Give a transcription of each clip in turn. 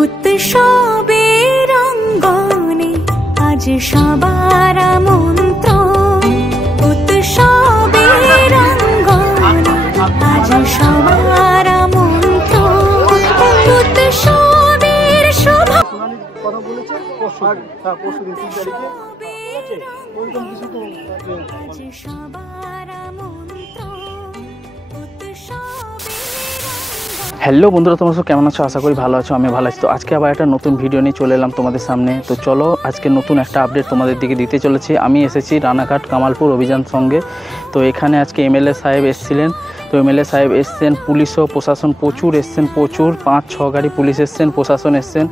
উৎসবের অঙ্গনে আজ সবার আমন্ত্রণ, উৎসবের অঙ্গনে আজ সবার আমন্ত্রণ, উৎসবের শোভা কথা বলেছে পরশু দিন 3 তারিখে ওইরকম কিছু তো আজ সবার আমন্ত্রণ, উৎসবের হ্যালো বন্ধুরা, তোমরা সব কেমন আছো? আশা করি ভালো আছো, আমি ভালো আছি। তো আজকে আবার একটা নতুন ভিডিও নিয়ে চলে এলাম তোমাদের সামনে। তো চলো আজকে নতুন একটা আপডেট তোমাদের দিকে দিতে চলেছি। আমি এসেছি রানাঘাট কামালপুর অভিযান সঙ্গে। তো এখানে আজকে এমএলএ সাহেব এসেছিলেন। তো এমএলএ সাহেব এসছেন, পুলিশ ও প্রশাসন প্রচুর এসছেন, প্রচুর 5-6 গাড়ি পুলিশ এসছেন, প্রশাসন এসছেন।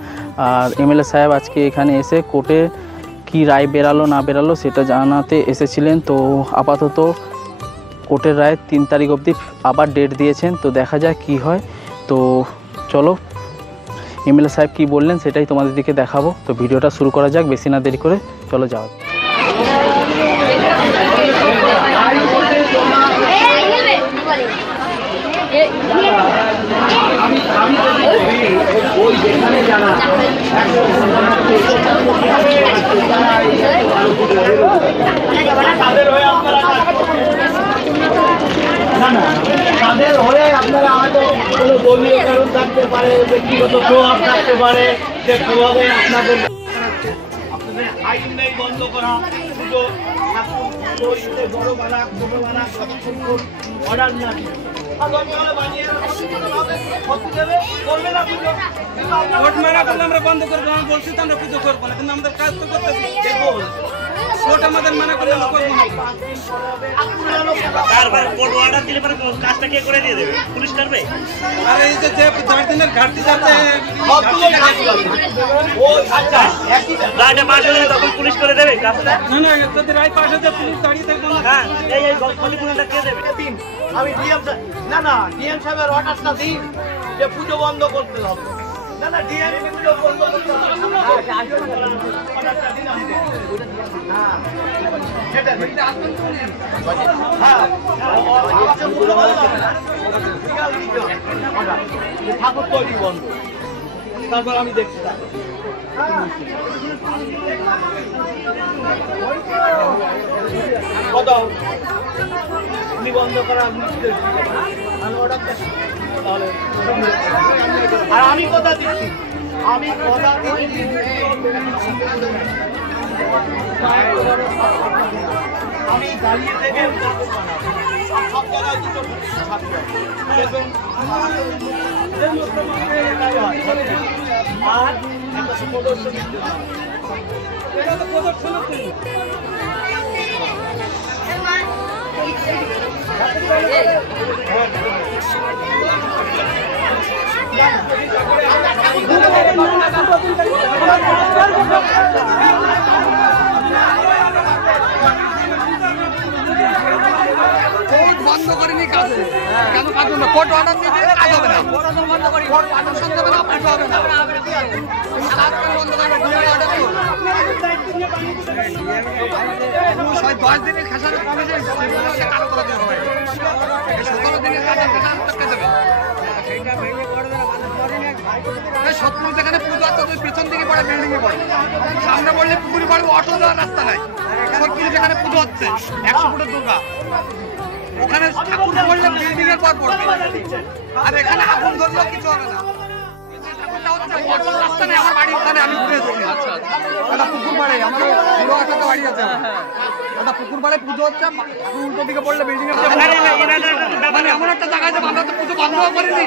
আর এমএলএ সাহেব আজকে এখানে এসে কোর্টে কি রায় বেরালো না বেরালো সেটা জানাতে এসেছিলেন। তো আপাতত কোর্টের রায় 3 তারিখ অবধি আবার ডেট দিয়েছেন। তো দেখা যাক কি হয়। তো চলো এমএলএ সাহেব কি বললেন সেটাই তোমাদের দিকে দেখাবো। তো ভিডিওটা শুরু করা যাক, বেশি না দেরি করে চলো যাও। তাদের হয়ে আপনারা হয়তো কোনো দলীয় কারণ থাকতে পারে, ব্যক্তিগত প্রভাব থাকতে পারে, যে প্রভাবে আপনাদের আইন নেই বন্ধ করা, পুজো বড় বানাক ছোট বানাক অর্ডার না আমরা বন্ধ করবো, আমি বলছি তো আমরা পুজো করবো না, কিন্তু আমাদের কাজ তো করতেছি। কোর্ট আমাদের মানা করলে আমরা করবো না। কাজটা কে করে দিয়ে দেবে? পুলিশ করবে? আর এই যে 4 দিনের ঘাটতি যাতে রায়টা পাশ হলে তখন পুলিশ করে দেবে কাজটা? না না, যদি রায় পাশ হয়ে যায় পুলিশ দাঁড়িয়ে থাকবে না। হ্যাঁ, এই ক্ষতিপূরণটা কে দেবে? আমি ডিএম সাহেবের অর্ডারটা দিন যে পুজো বন্ধ করতে হবে। না না, ডিএম পুজো বন্ধ করতে হবে। অর্ডারটা দিন আমি হ্যাঁ সেটা হ্যাঁ ঠাকুর তৈরি বন্ধ, তারপর আমি দেখছি কত বন্ধ করা তাহলে। আর আমি কথা দিচ্ছি, আমি দাঁড়িয়ে থেকে সব জায়গায় দুটো থাকবে আর একটা প্রদর্শন বন্ধ করেনি কাজে, কেন কাজ হবে না? কোর্ট অর্ডার দিয়ে দিলে কাজ হবে না, বন্ধ করি কোর্ট পারমিশন দেবে না, কাজ হবে না। কাজ করে বন্ধ করবে, ডিএম অর্ডার দিও 10 দিনের খেসারত কমেছে, সেগুলো কারো করে দেওয়া হবে। 17 দিনের কাজের খেসারত আটকে দেবে। শত্রু যেখানে পুজো আছে ওদের পেছন দিকে পড়ে, বিল্ডিং এ পড়ে, সামনে পড়লে পুকুরি পড়বে, অটো যাওয়ার রাস্তা নাই। শত্রু যেখানে পুজো হচ্ছে 100 ফুটের দুর্গা, ওখানে ঠাকুর পড়লে বিল্ডিং এর পর পড়বে, আর এখানে আগুন ধরলেও কিছু হবে না। রাস্তা নেই, আমার বাড়ি ওখানে, আমি ঘুরে এসেছি। আচ্ছা, একটা পুকুর পাড়ে, আমার পুরো একটা বাড়ি আছে, একটা পুকুর পাড়ে পুজো হচ্ছে, ঠাকুর উল্টো দিকে পড়লে বিল্ডিং এর মানে এমন একটা জায়গায় যে আমরা তো পুজো বন্ধ করিনি,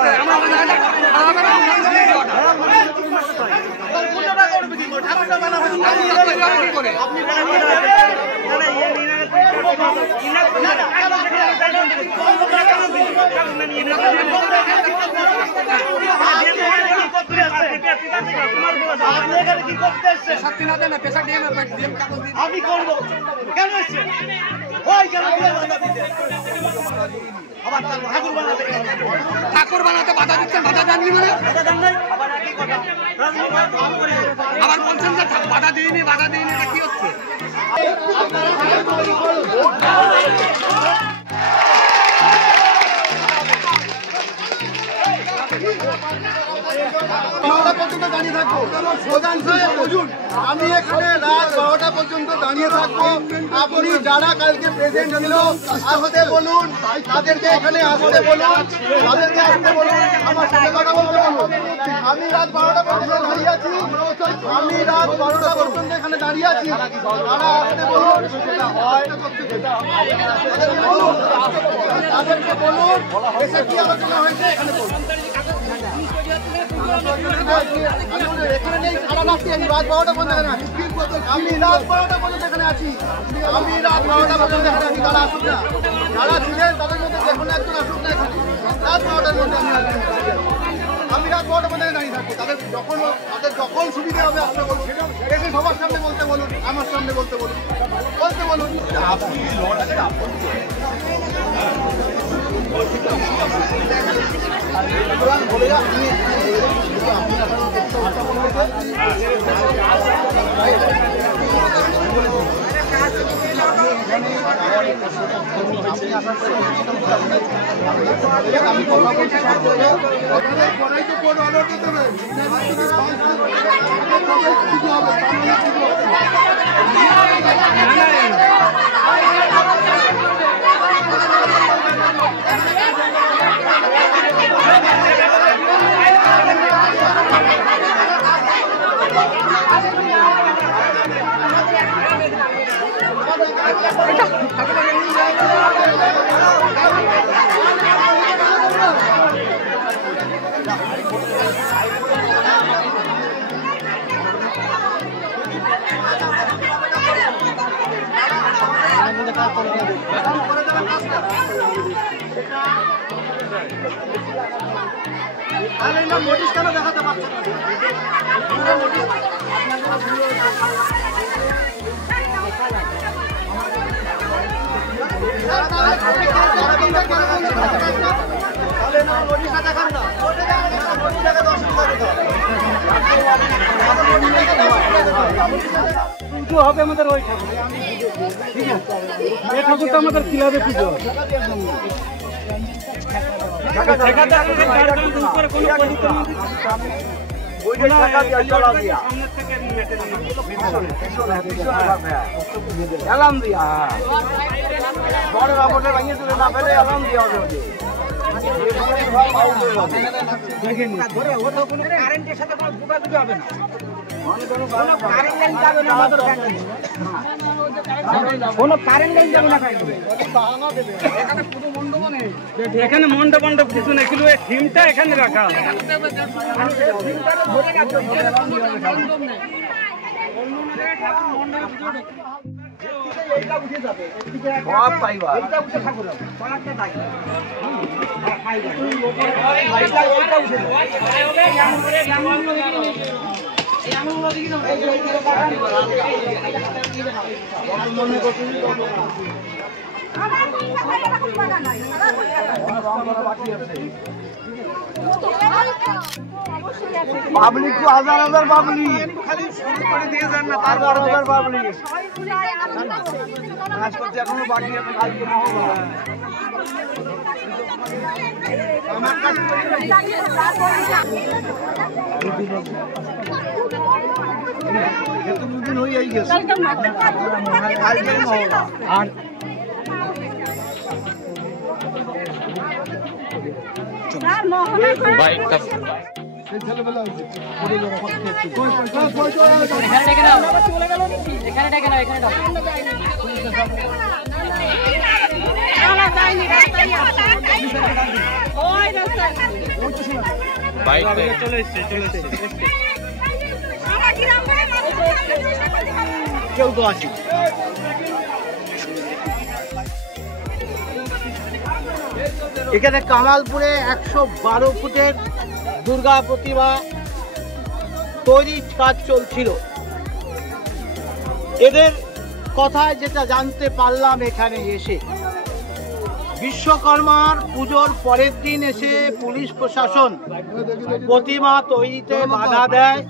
আমরা করতে এসছেন? সত্যি না দেন না, পেশা দিয়ে না, ডিএম কাগজ দিয়ে আমি করবো। কেন এসছেন? ওই কেন দিয়ে বাধা দিতে? আবার ঠাকুর বানাতে কেন? ঠাকুর বানাতে বাধা দিচ্ছেন, বাধা দেননি মানে? বাধা দেন নাই? আবার একই কথা। কাম করে। আবার বলছেন যে বাধা দিইনি, এটা কি হচ্ছে? পর্যন্ত দাঁড়িয়ে থাকবো। প্রধান সাহেব বুঝুন, আমি এখানে রাত 12টা পর্যন্ত দাঁড়িয়ে থাকবো। আপনি যারা কালকে প্রেজেন্ট ছিল আসতে বলুন, তাদেরকে এখানে আসতে বলুন, তাদেরকে আসতে বলুন, আমার সাথে কথা বলতে বলুন। আমি রাত 12টা পর্যন্ত দাঁড়িয়ে আছি, আমি রাত 12টা পর্যন্ত এখানে দাঁড়িয়ে আছি। তারা আসতে বলুন, তাদেরকে বলুন এসে কি আলোচনা হয়েছে এখানে বলুন। এখানে নেই, সারা রাত্রি আমি রাত 12টা পর্যন্ত এখানে আছি। আমি রাত 12টা পর্যন্ত এখানে আছি। আমি রাত 12টা পর্যন্ত এখানে আছি। তারা আসুক না, যারা ছিলেন তাদের মধ্যে যে কোনো একজন আসুক না এখানে। রাত 12টার মধ্যে আমি রাত 12টা পর্যন্ত দাঁড়িয়ে থাকবো। তাদের যখন সুবিধা হবে আসতে বলুন, এসে সবার সামনে বলতে বলুন, আমার সামনে বলতে বলুন, বলতে বলুন। আপনি নোটিশ কেন দেখাতে পারছেন? পুজো হবে আমাদের ওই ঠাকুর, ঠিক আছে? এই ঠাকুরটা আমাদের ক্লাবে পুজো হবে। অ্যালার্ম দিয়া বড় কাপড়ে ভাঙিয়ে তুলে না ফেলে অ্যালার্ম দিয়া হবে। কারেন্টের সাথে কোনো যোগাযোগ হবে না, কোনো কারেন্ট লাইন যাবে না। এখানে মণ্ডপ কিছু না, কিন্তু এই থিমটা এখানে রাখা পাবলিক তো হাজার হাজার পাবলিক, খালি শুরু করে দিয়ে যান না, তারপর হাজার পাবলিক কাজ করতে এখনো বাকি আছে। কালকে আমার কাজ দুদিন হয়েই গেছে। কালকে আর কেউ তো আছে। এখানে কামালপুরে 112 ফুটের দুর্গা প্রতিমা তৈরির কাজ চলছিল। এদের কথায় যেটা জানতে পারলাম এখানে এসে, বিশ্বকর্মার পুজোর পরের দিন এসে পুলিশ প্রশাসন প্রতিমা তৈরিতে বাধা দেয়।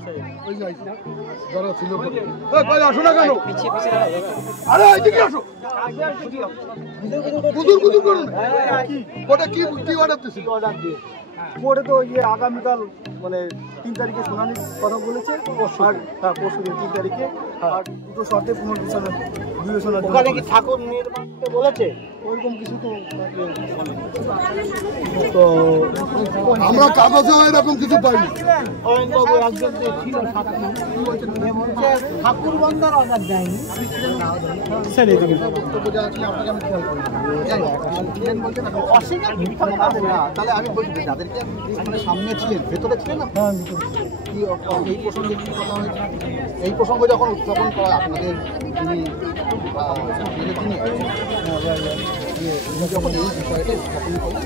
আসো না কেন? আরে এদিকে আসো। বুদুর বুদুর করুন। ওটা কি অর্ডার দিয়েছিল? অর্ডার দিয়ে কোর্টে তো ইয়ে আগামীকাল মানে 3 তারিখে শুনানির কথা বলেছে, পরশু 3 তারিখে, আর দুটো শর্তে পুনর্বিবেচনা ওখানে কি ঠাকুর নির্মাণ করতে বলেছে? ওইরকম কিছু তো আমরা কাগজে এরকম কিছু পাইনি। অয়নবাবু একজন যে ছিল সাথী, বলছে ঠাকুর বন্দার অর্ডার দেয়নি। অস্বীকার মিথ্যা কথা বলে না। তাহলে আমি বলছি যাদেরকে সামনে ছিলেন, ভেতরে ছিলেন না, এই প্রসঙ্গে কি কথা হয়েছে? এই প্রসঙ্গ যখন উত্থাপন করা আপনাদের যিনি যখন এই বিষয়টা উত্থাপন করলেন,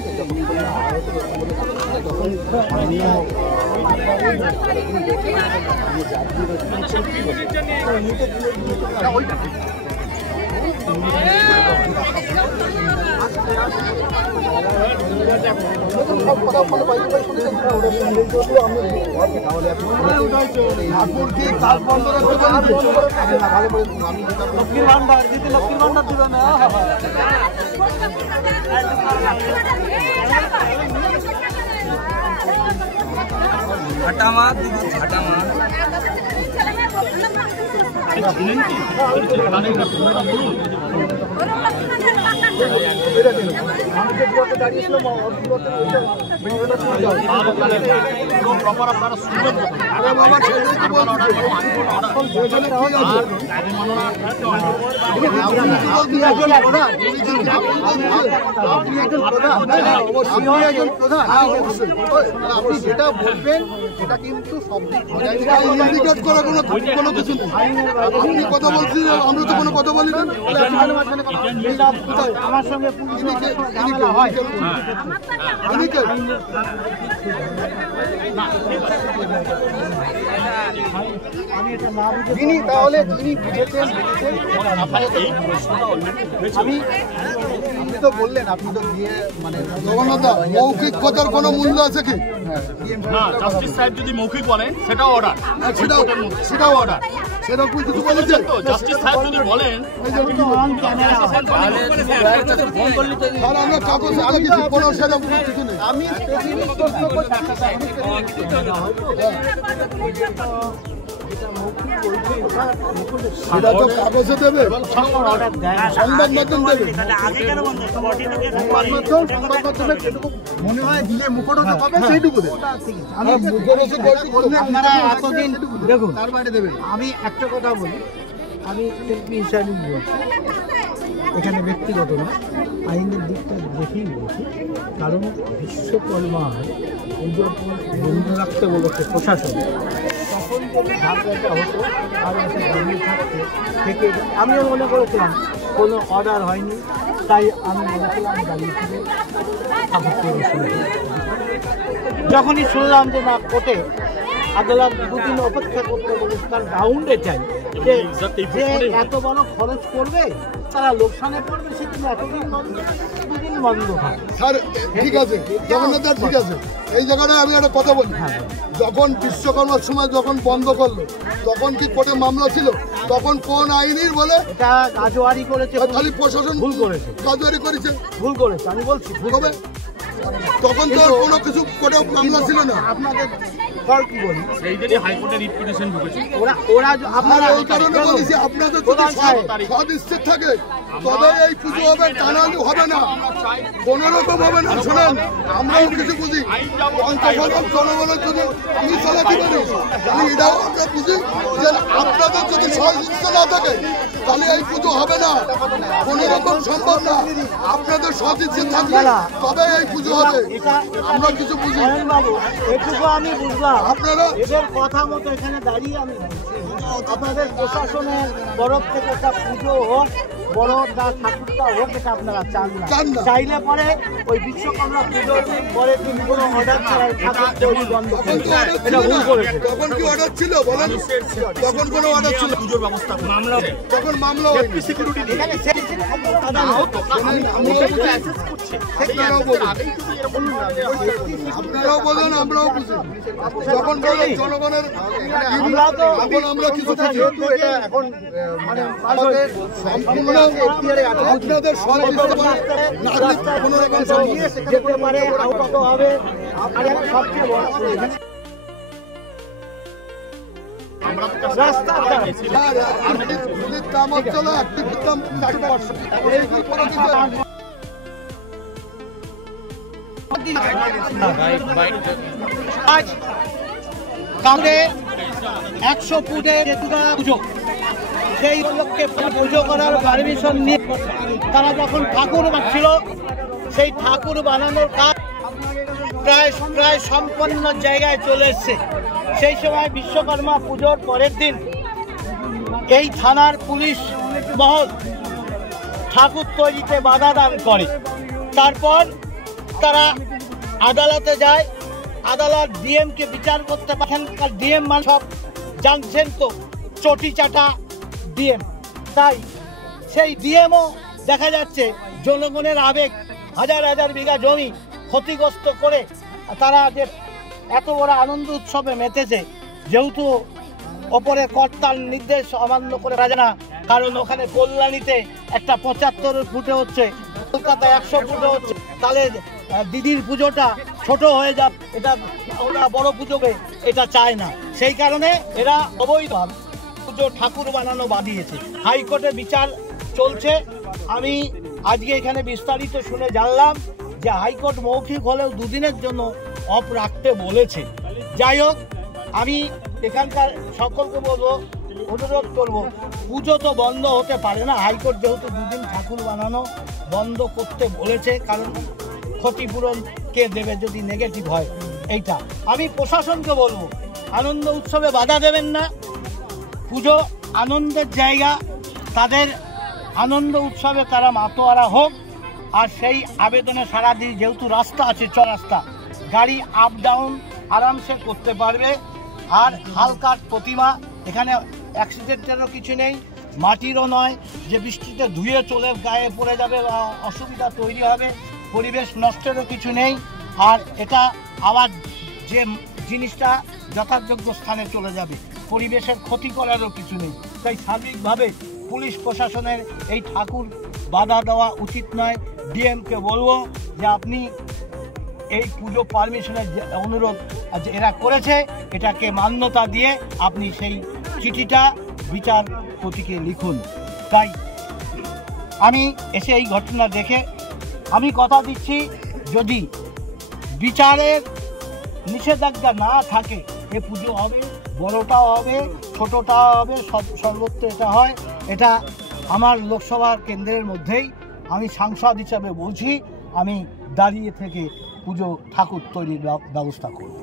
তখন মাননীয় লক্ষ্মীর ভান্ডার দিতে, লক্ষ্মীর ভান্ডার দিবে না। ঝাঁটা মার দিদি, ঝাঁটা মার। দাঁড়িয়েছিলাম আপনি যেটা বলবেন সেটা কিন্তু সব ইন্ডিকেট করা কোনো কিছু নেই। আপনি কথা বলছেন, আমরা তো কোনো কথা বলি না। আমার সঙ্গে ঝামেলা হয়। যিনি তাহলে যিনি বুঝেছেন, আপনি তো বললেন, আপনি তো দিয়ে মানে মৌখিক কথার কোনো মূল্য আছে কি? না, জাস্টিস সাহেব যদি মৌখিক বলেন সেটাও অর্ডার, সেটাও অর্ডার, সেরকম কিছু বলেছেন তো জাস্টিস সাহেব যদি বলেন তাহলে আমরা কাগজে কিছু কোনো সেরকম কিছু নেই। আমি সেটা তো কাগজে দেবে, সংবাদ মাধ্যম দেবে। সংবাদ মাধ্যমে যেটুকু মনে হয় দিলে মুখরোচক হবে সেইটুকু দেবে। আপনারা এতদিন দেখুন, তার বাইরে দেবেন। আমি একটা কথা বলি, আমি শিল্পী হিসাবে বলছি, এখানে ব্যক্তিগত না, আইনের দিকটা দেখেই বলছি। কারণ বিশ্বকর্মার পুজোর পর বন্ধ রাখতে বলেছে প্রশাসন, তখন যদি ঝামেলাটা হতো আর এসে দাঁড়িয়ে থাকতে থেকে, আমিও মনে করেছিলাম কোনো অর্ডার হয়নি, তাই আমি বলেছিলাম দাঁড়িয়ে থেকে যখনই শুনলাম যে না কোর্টে আদালত দুদিন অপেক্ষা করতে বলেছে, তার গ্রাউন্ডে চাই যে এত বড় খরচ করবে, তারা লোকসানে পড়বে, সেখানে এতদিন বন্ধ, দুদিন বন্ধ হয়। স্যার ঠিক আছে, জগন্নাথ দা ঠিক আছে, এই জায়গাটায় আমি একটা কথা বলি। যখন বিশ্বকর্মার সময় যখন বন্ধ করলো, তখন কি কোর্টে মামলা ছিল? তখন কোন আইনের বলে এটা গাজোয়ারি করেছে, খালি প্রশাসন ভুল করেছে, গাজোয়ারি করেছে, ভুল করেছে, আমি বলছি ভুল হবে। তখন তো কোনো কিছু কোর্টে মামলা ছিল না। আপনাদের ফল কি বলি, সেই জন্য হাইকোর্টে রিট পিটিশন ঢুকেছে। ওরা আপনারা এই কারণে বলেছি, আপনাদের যদি সৎ ইচ্ছে থাকে তবে এই পুজো হবে, তা নাহলে হবে না, কোনো রকম হবে না। শোনেন, আমরাও কিছু বুঝি, 50% জনগণের যদি আমি চালাতে পারি, তাহলে এটাও আমরা বুঝি যে আপনাদের যদি সৎ ইচ্ছে না থাকে তাহলে এই পুজো হবে না, কোনো রকম সম্ভব না। আপনাদের সৎ ইচ্ছে থাকলে তবে এই পুজো হবে, আমরা কিছু বুঝি। বাবু এটুকু আমি বুঝলাম, আপনারা এদের কথা মতো এখানে দাঁড়িয়ে আমি আপনাদের প্রশাসনের তরফ থেকে একটা পুজো হোক, বড় ঠাকুরটা হোক, এটা আপনারা চান না। চান না। চাইলে পরে ওই বিশ্বকর্মা পুজোর পরে তিনি কোনো অর্ডার ছাড়াই ঠাকুর তৈরি বন্ধ তখন তো করেন। order এটা ছিল ভুল না। করেছে। তখন কি অর্ডার ছিল বলেন? তখন কোনো অর্ডার ছিল? পুজোর ব্যবস্থা মামলা তখন মামলা হয়নি। সিকিউরিটি এখানে সেই ক্ষমতা দান হোক। আপনারাও বলেন, আমরাও বুঝি। যখন বলেন জনগণের আমরাও তো এখন আমরা কিছু বুঝি। যেহেতু এটা এখন মানে আমাদের সম্পূর্ণ আপনাদের নাগরিক কোনো রকম যেতে পারে আহত হবে। আর সবচেয়ে বড় রাস্তা পুলিশ কাম হচ্ছে না, একটি দাম 40%। এই কি কোনো কিছু আজ কাউরে 100 ফুটের দুর্গা পুজো, সেই উপলক্ষে পুজো করার পারমিশন নিয়ে তারা যখন ঠাকুর বানাচ্ছিল, সেই ঠাকুর বানানোর কাজ প্রায় সম্পন্ন জায়গায় চলে এসছে। সেই সময় বিশ্বকর্মা পুজোর পরের দিন এই থানার পুলিশ মহল ঠাকুর তৈরিতে বাধা দান করে। তারপর তারা আদালতে যায়। আদালত ডিএমকে বিচার করতে পারেন। ডিএম মানে সব জানছেন তো, চটি চাটা ডিএম। তাই সেই ডিএমও দেখা যাচ্ছে জনগণের আবেগ, হাজার হাজার বিঘা জমি ক্ষতিগ্রস্ত করে তারা যে এত বড় আনন্দ উৎসবে মেতেছে, যেহেতু ওপরে কর্তার নির্দেশ অমান্য করে রাজা না, কারণ ওখানে কল্যাণীতে একটা 75 ফুটে হচ্ছে, কলকাতায় 100 ফুটে হচ্ছে, তাহলে দিদির পুজোটা ছোট হয়ে যাবে, এটা ওরা বড় পুজোকে এটা চায় না। সেই কারণে এরা অবৈধ পুজো ঠাকুর বানানো বাদিয়েছে। হাইকোর্টে বিচার চলছে। আমি আজকে এখানে বিস্তারিত শুনে জানলাম যে হাইকোর্ট মৌখিক হলেও 2 দিনের জন্য অফ রাখতে বলেছে। যাই হোক, আমি এখানকার সকলকে বলবো, অনুরোধ করব, পুজো তো বন্ধ হতে পারে না। হাইকোর্ট যেহেতু 2 দিন ঠাকুর বানানো বন্ধ করতে বলেছে, কারণ ক্ষতিপূরণ কে দেবে যদি নেগেটিভ হয়। এইটা আমি প্রশাসনকে বলবো, আনন্দ উৎসবে বাধা দেবেন না। পুজো আনন্দের জায়গা, তাদের আনন্দ উৎসবে তারা মাতোয়ারা হোক। আর সেই আবেদনে সাড়া দিই, যেহেতু রাস্তা আছে, চরাস্তা, গাড়ি আপ ডাউন আরামসে করতে পারবে। আর হালকার প্রতিমা, এখানে অ্যাক্সিডেন্টেরও কিছু নেই, মাটিরও নয় যে বৃষ্টিতে ধুয়ে চলে গায়ে পড়ে যাবে, অসুবিধা তৈরি হবে। পরিবেশ নষ্টেরও কিছু নেই। আর এটা আবার যে জিনিসটা যথাযোগ্য স্থানে চলে যাবে, পরিবেশের ক্ষতি করারও কিছু নেই। তাই সার্বিকভাবে পুলিশ প্রশাসনের এই ঠাকুর বাধা দেওয়া উচিত নয়। ডিএমকে বলবো যে আপনি এই পুজো পারমিশনের যে অনুরোধ যে এরা করেছে, এটাকে মান্যতা দিয়ে আপনি সেই চিঠিটা বিচারপতিকে লিখুন। তাই আমি এসে এই ঘটনা দেখে আমি কথা দিচ্ছি, যদি বিচারের নিষেধাজ্ঞা না থাকে এ পুজো হবে, বড়টাও হবে, ছোটটাও হবে, সর্বত্র এটা হয়। এটা আমার লোকসভার কেন্দ্রের মধ্যেই আমি সাংসদ হিসাবে বলছি, আমি দাঁড়িয়ে থেকে পুজো ঠাকুর তৈরির ব্যবস্থা করব।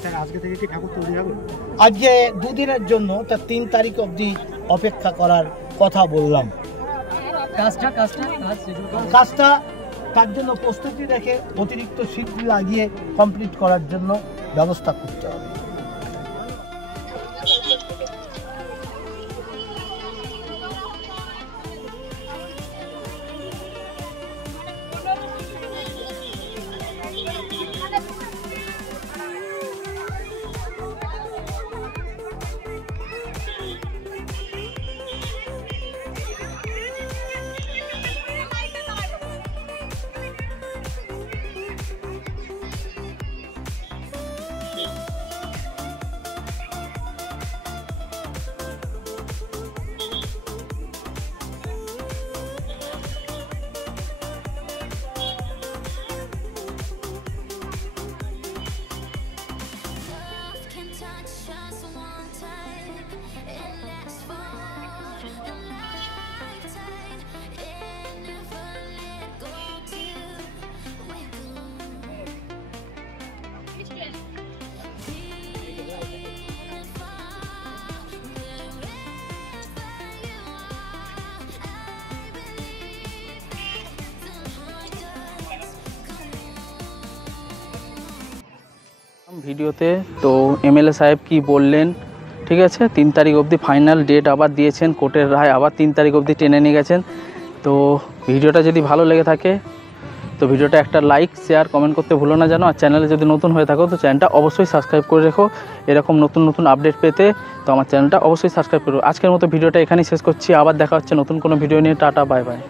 স্যার, আজকে থেকে কি ঠাকুর তৈরি হবে? আজকে 2 দিনের জন্য, তার 3 তারিখ অবধি অপেক্ষা করার কথা বললাম। কাজটা তার জন্য প্রস্তুতি রেখে অতিরিক্ত শীত লাগিয়ে কমপ্লিট করার জন্য ব্যবস্থা করতে হবে। ভিডিওতে। তো এমএলএ সাহেব কি বললেন, ঠিক আছে, 3 তারিখ অবধি ফাইনাল ডেট আবার দিয়েছেন, কোর্টের রায় আবার 3 তারিখ অবধি টেনে নিয়ে গেছেন। তো ভিডিওটা যদি ভালো লেগে থাকে তো ভিডিওটা একটা লাইক, শেয়ার, কমেন্ট করতে ভুলো না জানো। আর চ্যানেলে যদি নতুন হয়ে থাকো তো চ্যানেলটা অবশ্যই সাবস্ক্রাইব করে রেখো এরকম নতুন নতুন আপডেট পেতে। তো আমার চ্যানেলটা অবশ্যই সাবস্ক্রাইব করো। আজকের মতো ভিডিওটা এখানেই শেষ করছি, আবার দেখা হচ্ছে নতুন কোনো ভিডিও নিয়ে। Tata, bye bye.